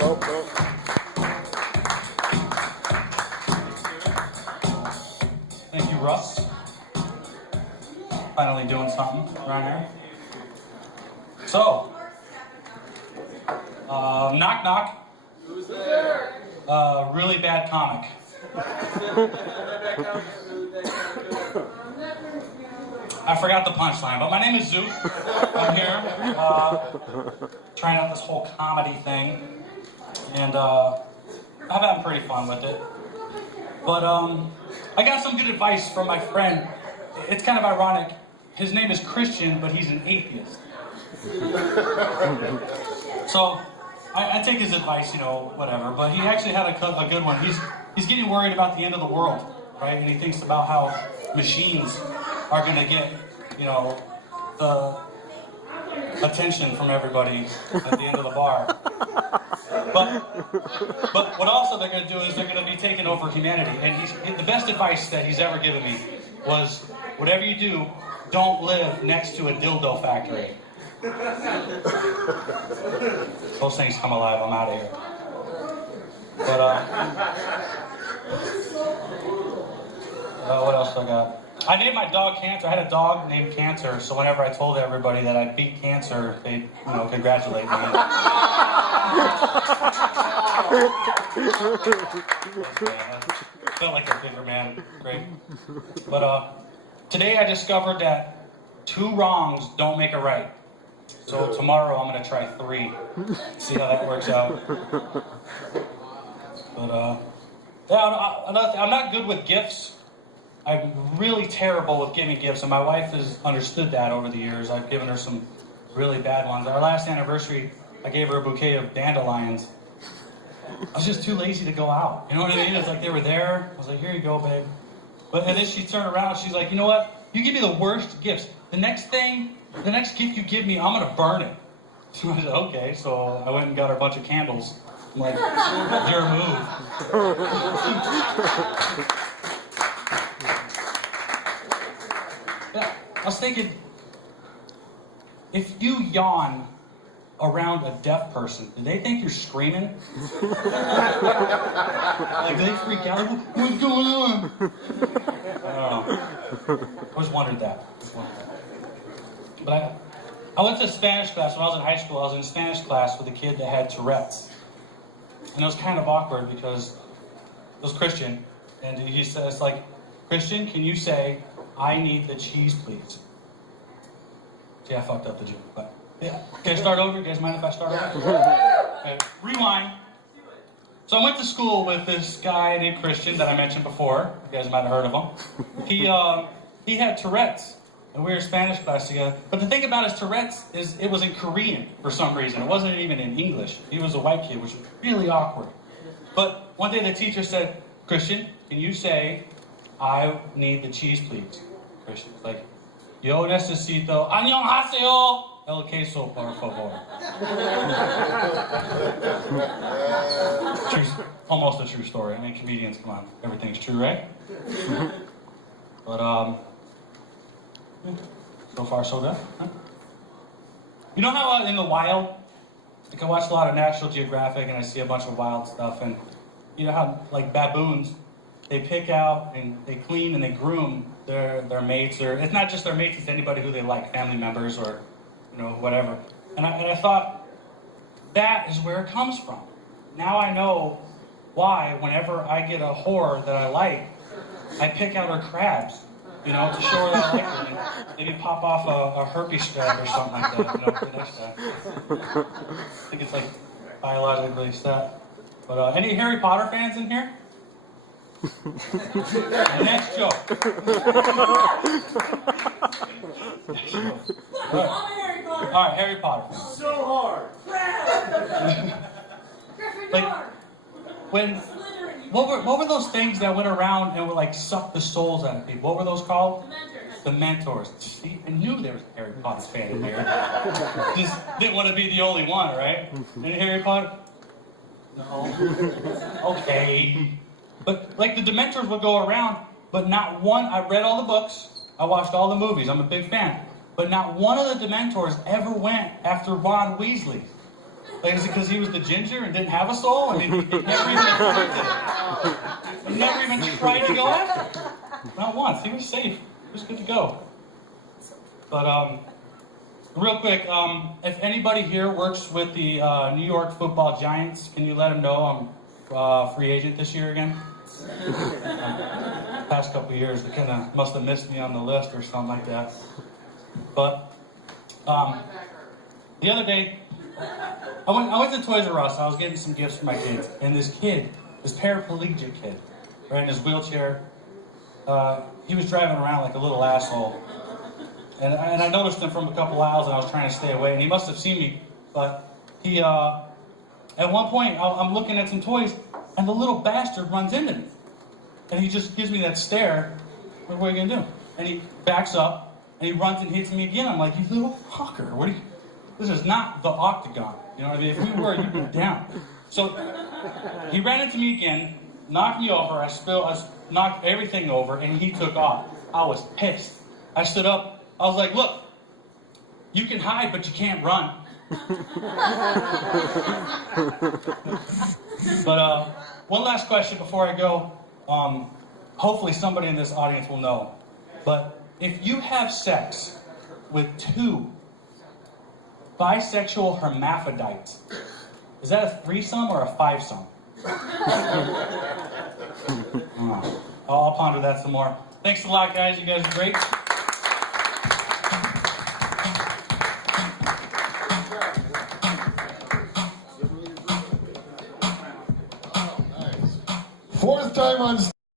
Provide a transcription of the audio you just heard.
Oh, oh. Thank you, Russ. Finally doing something around here. So, knock knock. Who's there? Really bad comic. I forgot the punchline, but my name is Zoop. I'm here trying out this whole comedy thing, and I'm having pretty fun with it. But I got some good advice from my friend. It's kind of ironic. His name is Christian, but he's an atheist. So I take his advice, you know, whatever. But he actually had a good one. He's getting worried about the end of the world, right? And he thinks about how machines are going to get, you know, the attention from everybody at the end of the bar. But what also they're going to do is they're going to be taking over humanity. And the best advice that he's ever given me was, whatever you do, don't live next to a dildo factory. Those things come alive. I'm out of here. But what else do I got? I named my dog Cancer. I had a dog named Cancer, so whenever I told everybody that I beat cancer, they, you know, congratulate me. Felt like a bigger man. Great. But today I discovered that 2 wrongs don't make a right. So tomorrow I'm gonna try 3. See how that works out. But yeah, I'm not good with gifts. I'm really terrible with giving gifts, and my wife has understood that over the years. I've given her some really bad ones. Our last anniversary, I gave her a bouquet of dandelions. I was just too lazy to go out. You know what I mean? It's like they were there. I was like, here you go, babe. And then she turned around and she's like, you know what? You give me the worst gifts. The next gift you give me, I'm gonna burn it. So I said, okay. So I went and got her a bunch of candles. I'm like, your move. Yeah, I was thinking, if you yawn around a deaf person, do they think you're screaming? Like, they freak out. Like, what's going on? I don't know. I always wondered that. But I went to Spanish class when I was in high school. I was in Spanish class with a kid that had Tourette's. And it was kind of awkward because it was Christian. And he says, like, Christian, can you say, I need the cheese, please? See, I fucked up the joke, but yeah. Can I start over? You guys mind if I start over? Okay, rewind. So I went to school with this guy named Christian that I mentioned before. You guys might have heard of him. He had Tourette's, and we were in Spanish class together. But the thing about his Tourette's is it was in Korean for some reason. It wasn't even in English. He was a white kid, which was really awkward. But one day the teacher said, Christian, can you say, I need the cheese, please? Christian's like, yo necesito 안녕하세요 el queso, por favor. Almost a true story. I mean, comedians, come on. Everything's true, right? But, so far so good. Huh? You know how in the wild, like I watch a lot of National Geographic and I see a bunch of wild stuff, and you know how, like, baboons, they pick out and they clean and they groom their mates, or it's not just their mates, it's anybody who they like, family members or, you know, whatever. And I thought, that is where it comes from. Now I know why whenever I get a whore that I like, I pick out her crabs, you know, to show her that I like her, and maybe pop off a herpes strap or something like that, you know, for next time. I think it's like biologically set. But any Harry Potter fans in here? Next joke. Next joke. All right, Harry Potter. So hard. Like, what were those things that went around and would like suck the souls out of people? What were those called? The mentors. See, I knew there was a Harry Potter fan in here. Just didn't want to be the only one, right? Any Harry Potter? No. Okay. But like the Dementors would go around, but not one. I read all the books. I watched all the movies. I'm a big fan. But not one of the Dementors ever went after Ron Weasley. Like, is it because he was the ginger and didn't have a soul? And he never even tried to go after him. Not once. He was safe. He was good to go. But, real quick, if anybody here works with the New York Football Giants, can you let them know I'm free agent this year again? Past couple of years, they kind of must have missed me on the list or something like that. But the other day, I went to Toys R Us. I was getting some gifts for my kids, and this paraplegic kid, right in his wheelchair, he was driving around like a little asshole. And I noticed him from a couple aisles, and I was trying to stay away. And he must have seen me, but he, at one point, I'm looking at some toys, and the little bastard runs into me. And he just gives me that stare. What are you gonna do? And he backs up, and he runs and hits me again. I'm like, you little fucker, what are you? This is not the Octagon. You know what I mean? If we were, you'd be down. So he ran into me again, knocked me over. I knocked everything over, and he took off. I was pissed. I stood up. I was like, look, you can hide, but you can't run. But one last question before I go. Hopefully somebody in this audience will know. But if you have sex with 2 bisexual hermaphrodites, is that a threesome or a 5-some? I'll ponder that some more. Thanks a lot, guys. You guys are great. Fourth time on